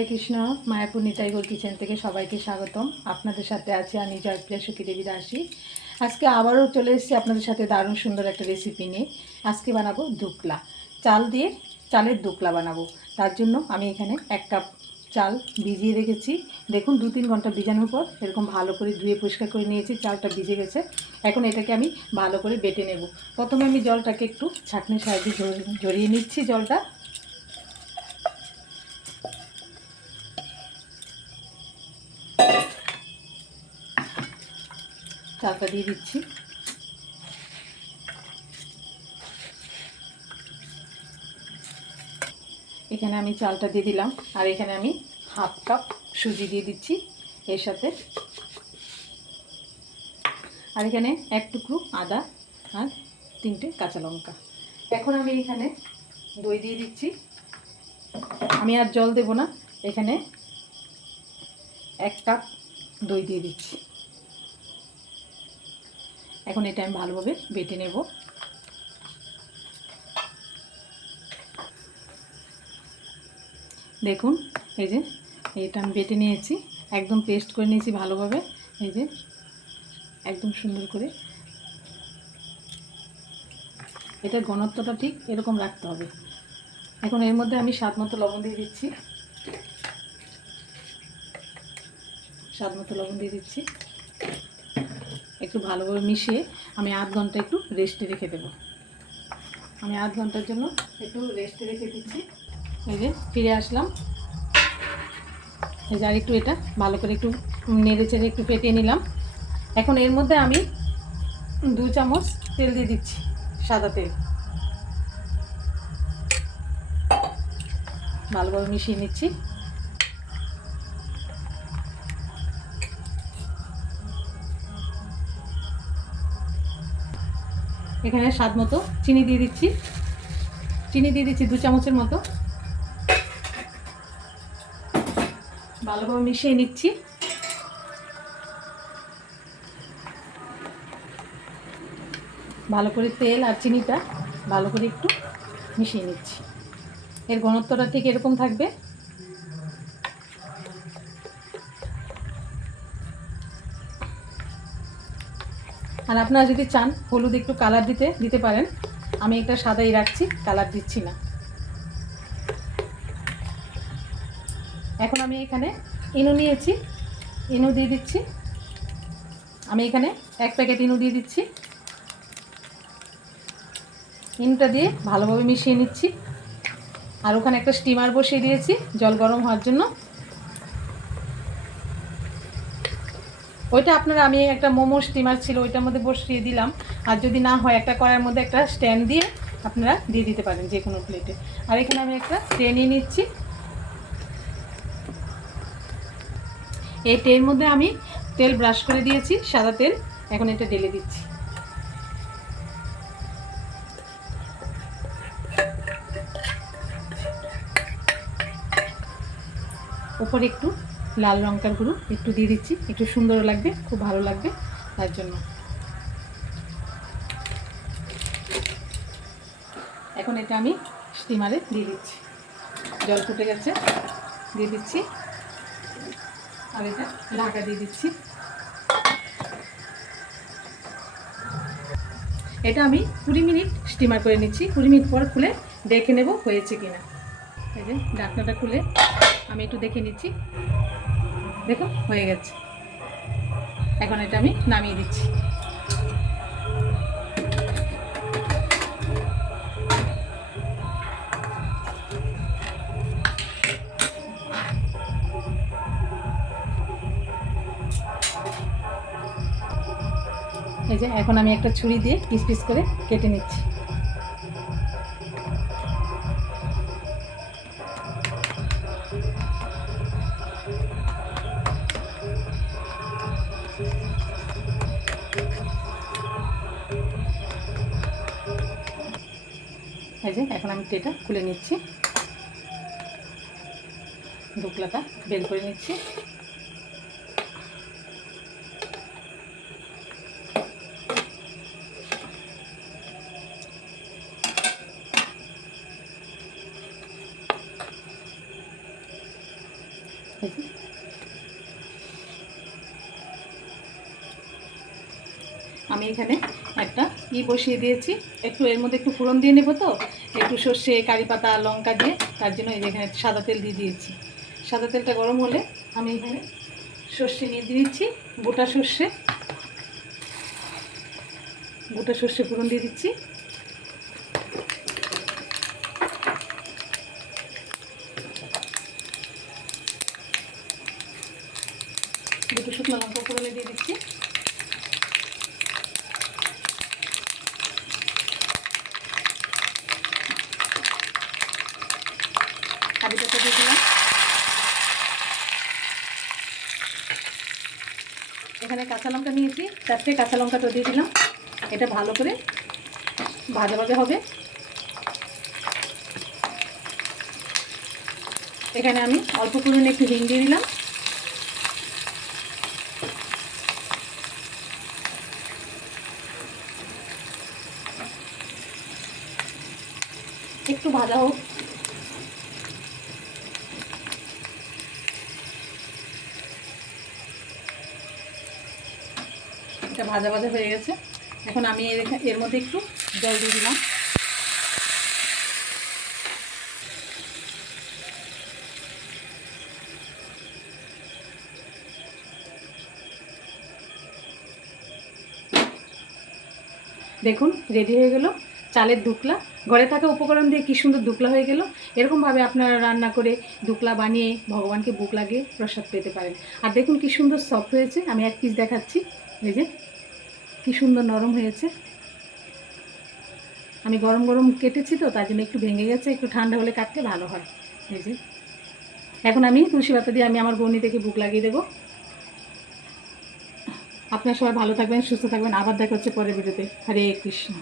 হরে কৃষ্ণ। মায়াপুর নিতাই গোল kitchen থেকে সবাইকে স্বাগতম। আপনাদের সাথে আছি আমি জয়প্রিয়া সুখী দেবী দাসী। আজকে আবারও চলে এসেছি আপনাদের সাথে দারুণ সুন্দর একটা রেসিপি নিয়ে। আজকে বানাবো ধুকলা, চালের ধুকলা বানাবো। তার জন্য আমি এখানে 1 কাপ চাল ভিজিয়ে রেখেছি। দেখুন 2-3 ঘন্টা ভিজানোর পর এরকম ভালো করে ধুয়ে পরিষ্কার করে নিয়েছি। চালটা ভিজে গেছে। এখন এটাকে আমি ভালো করে বেটে নেব। প্রথমে আমি জলটাকে একটু ছাঁকনির সাহায্যে ঝরিয়ে নিচ্ছি। জলটা চালটা দিয়ে দিচ্ছি। এখানে আমি চালটা দিয়ে দিলাম, আর এখানে আমি 1/2 কাপ সুজি দিয়ে দিচ্ছি এর সাথে। আর এখানে 1 টুকরো আদা আর 3টে কাঁচা লঙ্কা। এখন আমি এখানে দই দিয়ে দিচ্ছি। আমি আর জল দেব না, এখানে 1 কাপ দই দিয়ে দিচ্ছি। এখন এটা আমি ভালোভাবে বেটে নেব। দেখুন এই যে এটা আমি বেটে নিয়েছি, একদম পেস্ট করে নিয়েছি ভালোভাবে। এই যে একদম সুন্দর করে এটার ঘনত্বটা ঠিক এরকম রাখতে হবে। এখন এর মধ্যে আমি স্বাদ মতো লবণ দিয়ে দিচ্ছি। একটু ভালোভাবে মিশিয়ে আমি 1/2 ঘন্টা একটু রেস্টে রেখে দেব। আমি 1/2 ঘন্টার জন্য একটু রেস্টে রেখে দিচ্ছি। এই যে ফিরে আসলাম। এই যে আর একটু এটা ভালো করে একটু নেড়ে চেড়ে একটু ফেটিয়ে নিলাম। এখন এর মধ্যে আমি 2 চামচ তেল দিয়ে দিচ্ছি, সাদা তেল। ভালোভাবে মিশিয়ে নিচ্ছি। এখানে স্বাদ মতো চিনি দিয়ে দিচ্ছি। 2 চামচের মতো। ভালোভাবে মিশিয়ে নিচ্ছি। ভালো করে তেল আর চিনিটা ভালো করে একটু মিশিয়ে নিচ্ছি। এর ঘনত্বটা ঠিক এরকম থাকবে। আর আপনারা যদি চান হলুদ একটু কালার দিতে পারেন। আমি একটা সাদাই রাখছি, কালার দিচ্ছি না। এখন আমি এখানে ইনো নিয়েছি, ইনো দিয়ে দিচ্ছি। আমি এখানে 1 প্যাকেট ইনো দিয়ে দিচ্ছি। ইনোটা দিয়ে ভালোভাবে মিশিয়ে নিচ্ছি। আর ওখানে একটা স্টিমার বসিয়ে দিয়েছি জল গরম হওয়ার জন্য। ওইটা আপনারা, আমি একটা মোমো স্টিমার ছিল ওইটার মধ্যে বসিয়ে দিলাম। আর যদি না হয় একটা কড়াইয়ের মধ্যে একটা স্ট্যান্ড দিয়ে আপনারা দিয়ে দিতে পারেন যে কোনো প্লেটে। আর এখানে আমি একটা ট্রে নিয়ে নিচ্ছি। এই ট্রের মধ্যে আমি তেল ব্রাশ করে দিয়েছি, সাদা তেল। এখন এটা ঢেলে দিচ্ছি। উপরে একটু লাল লঙ্কার গুঁড়ো একটু দিয়ে দিচ্ছি, একটু সুন্দর লাগবে, খুব ভালো লাগবে তার জন্য। এখন এটা আমি স্টিমারে দিয়ে দিচ্ছি। জল ফুটে গেছে, দিয়ে দিচ্ছি। আর এটা ঢাকা দিয়ে দিচ্ছি। এটা আমি 20 মিনিট স্টিমার করে নিচ্ছি। 20 মিনিট পর খুলে দেখে নেব হয়েছে কিনা। এই যে ঢাকনাটা খুলে আমি একটু দেখে নিচ্ছি। দেখো হয়ে গেছে। এখন এটা আমি নামিয়ে দিচ্ছি। এই যে এখন আমি একটা ছুরি দিয়ে পিস পিস করে কেটে নিচ্ছি। এই যে এখন আমি ট্রেটা খুলে নিচ্ছি, ধুকলাটা বের করে নিচ্ছি। আমি এখানে একটা বসিয়ে দিয়েছি, একটু এর মধ্যে একটু ফোড়ন দিয়ে নেব, তো একটু সর্ষে, কারি পাতা, লঙ্কা দিয়ে, তার জন্য এই যে এখানে সাদা তেল দিয়ে দিয়েছি। সাদা তেলটা গরম হলে আমি এখানে সর্ষে নিয়ে দিয়ে দিচ্ছি, গোটা সর্ষে ফোড়ন দিয়ে দিচ্ছি। দুটো শুকনো লঙ্কা ফোড়নে দিয়ে দিচ্ছি। কারিপাতা দিয়ে দিলাম। এখানে কাঁচা লঙ্কা নিয়েছি, 4টে কাঁচা লঙ্কাটা দিয়ে দিলাম। এটা ভালো করে ভাজা ভাজা হবে। এখানে আমি অল্প পরিমাণে একটু হিং দিয়ে দিলাম। একটু ভাজা হোক। এটা ভাজা ভাজা হয়ে গেছে। এখন আমি এর মধ্যে একটু জল দিয়ে দিলাম। দেখুন রেডি হয়ে গেল চালের দুকলা। ঘরে থাকা উপকরণ দিয়ে কী সুন্দর দুকলা হয়ে গেল। এরকমভাবে আপনারা রান্না করে দুকলা বানিয়ে ভগবানকে ভোগ লাগিয়ে প্রসাদ পেতে পারেন। আর দেখুন কী সুন্দর সফট হয়েছে। আমি এক পিস দেখাচ্ছি, এই যে কী সুন্দর নরম হয়েছে। আমি গরম গরম কেটেছি তো, তার জন্য একটু ভেঙে গেছে, একটু ঠান্ডা হলে কাটতে ভালো হয়। এই যে এখন আমি তুলসী পাতা দিয়ে আমি আমার বৌনিদেরকে ভোগ লাগিয়ে দেবো। আপনারা সবাই ভালো থাকবেন, সুস্থ থাকবেন। আবার দেখা হচ্ছে পরের ভিডিওতে। হরে কৃষ্ণ।